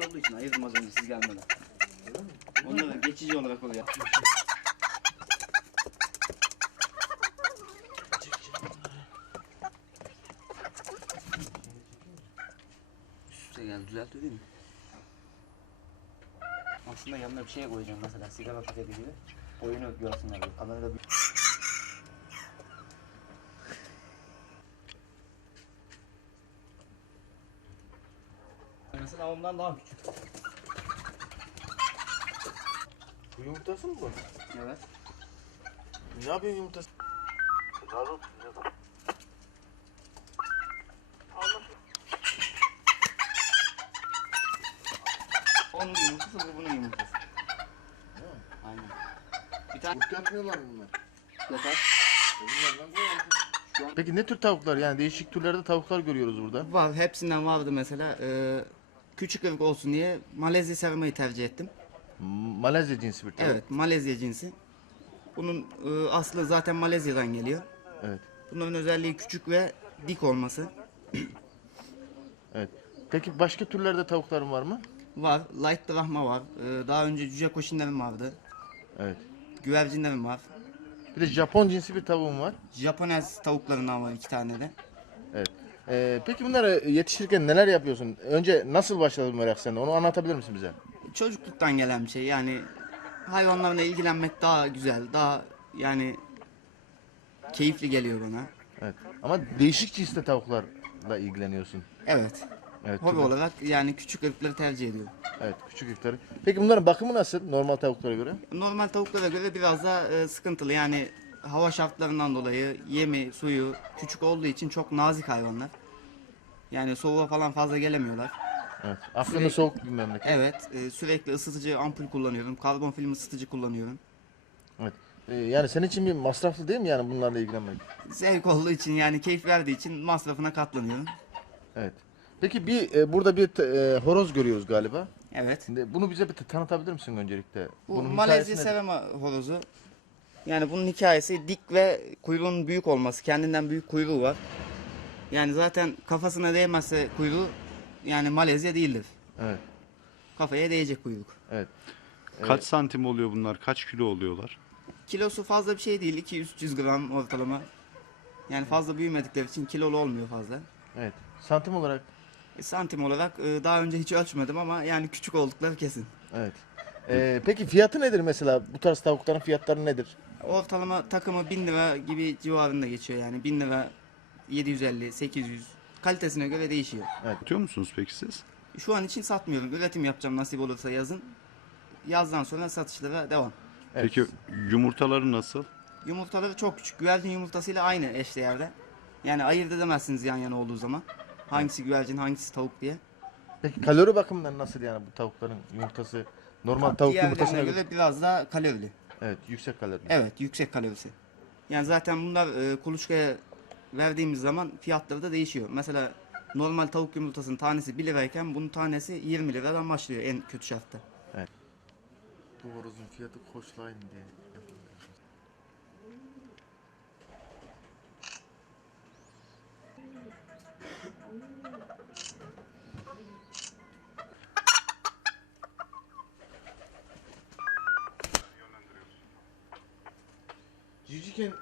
küçük olduğu için ayırdım az önce siz gelmeden. Onlar da geçici olarak. Üst üste geldi düzeltiyor değil mi? Aslında yanına bir şey koyacağım mesela sigara paketi gibi. Oyunu görsünler diye. Kamerada bir... Mesela ondan daha küçük. Bu yumurtası mı bu? Evet. Ne yapıyor yumurtası? Onun yumurtası bu bunun yumurtası. Aynen. Bir tane Kurt yapmıyorlar mı bunlar? Bunlardan koyalım. Peki ne tür tavuklar? Yani değişik türlerde tavuklar görüyoruz burada. Var hepsinden vardı mesela. Ee, küçük ırk olsun diye Malezya sevmeyi tercih ettim. Malezya cinsi bir tavuk. Evet Malezya cinsi. Bunun e, aslı zaten Malezya'dan geliyor. Evet. Bunların özelliği küçük ve dik olması. Evet. Peki başka türlerde tavukların var mı? Var. Light Brahma var. Ee, daha önce cüce koşinlerim vardı. Evet. Güvercinlerim var. Bir de Japon cinsi bir tavuğum var. Japonez tavuklarından var iki tane de. Ee, peki bunları yetiştirirken neler yapıyorsun? Önce nasıl başladı bu merak sende? Onu anlatabilir misin bize? Çocukluktan gelen bir şey. Yani hayvanlarla ilgilenmek daha güzel, daha yani keyifli geliyor bana. Evet. Ama değişik cinste tavuklarla ilgileniyorsun. Evet. Evet. Hobi olarak yani küçük ırkları tercih ediyorum. Evet, küçük ırkları. Peki bunların bakımı nasıl normal tavuklara göre? Normal tavuklara göre biraz da e, sıkıntılı. Yani hava şartlarından dolayı yemi, suyu küçük olduğu için çok nazik hayvanlar. Yani soğuğa falan fazla gelemiyorlar. Evet. Afyon'da Sürekli- soğuk bir memleket. Evet, e, sürekli ısıtıcı ampul kullanıyorum. Karbon film ısıtıcı kullanıyorum. Evet. Ee, yani senin için bir masraflı değil mi yani bunlarla ilgilenmek? Zevk olduğu için yani keyif verdiği için masrafına katlanıyorum. Evet. Peki bir e, burada bir e, horoz görüyoruz galiba. Evet. Şimdi bunu bize bir tanıtabilir misin öncelikle? Bu Bunun Malezya hikayesi nedir? Serema horozu. Yani bunun hikayesi dik ve kuyruğunun büyük olması. Kendinden büyük kuyruğu var. Yani zaten kafasına değmezse kuyruğu yani Malezya değildir. Evet. Kafaya değecek kuyruk. Evet. Kaç santim oluyor bunlar? Kaç kilo oluyorlar? Kilosu fazla bir şey değil. 200-300 gram ortalama. Yani fazla büyümedikleri için kilolu olmuyor fazla. Evet. Santim olarak E, santim olarak e, daha önce hiç ölçmedim ama yani küçük oldukları kesin. evet. Ee, peki fiyatı nedir mesela? Bu tarz tavukların fiyatları nedir? Ortalama takımı 1000 lira gibi civarında geçiyor yani 1000 lira 750 800 kalitesine göre değişiyor. Atıyor musunuz peki siz? Şu an için satmıyorum. Üretim yapacağım nasip olursa yazın. Yazdan sonra satışlara devam. Evet. Peki yumurtaları nasıl? Yumurtaları çok küçük. Güvercin yumurtasıyla aynı eşdeğerde. Yani ayırt edemezsiniz yan yana olduğu zaman. Hangisi güvercin, hangisi tavuk diye. Peki kalori bakımından nasıl yani bu tavukların yumurtası? Normal tavuk yumurtasına Diğerlerine göre. göre biraz daha kalorili. Evet, yüksek kalori. Evet, yüksek kalorisi. Yani zaten bunlar e, kuluçkaya verdiğimiz zaman fiyatları da değişiyor. Mesela normal tavuk yumurtasının tanesi 1 lirayken bunun tanesi 20 liradan başlıyor en kötü şartta. Bu horozun fiyatı koşlayın diye. Civcivken